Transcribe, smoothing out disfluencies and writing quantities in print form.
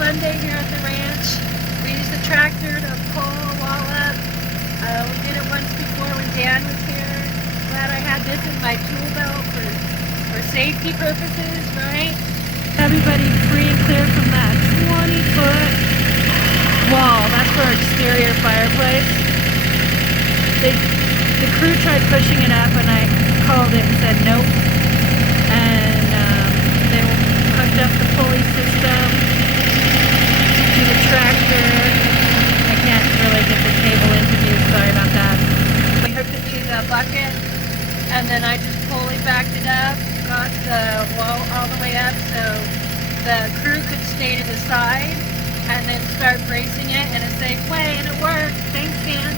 fun day here at the ranch. We use the tractor to pull a wall up. We did it once before when Dan was here. Glad I had this in my tool belt for safety purposes, right? Everybody free and clear from that 20-foot wall. That's for our exterior fireplace. The crew tried pushing it up and I called it and said nope. And they hooked up the pulley system to the tractor. I can't really get the cable into view, sorry about that. We hooked it to the bucket and then I just pulley backed it up, got the wall all the way up so the crew could stay to the side and then start bracing it in a safe way, and it worked. Thanks, Dan.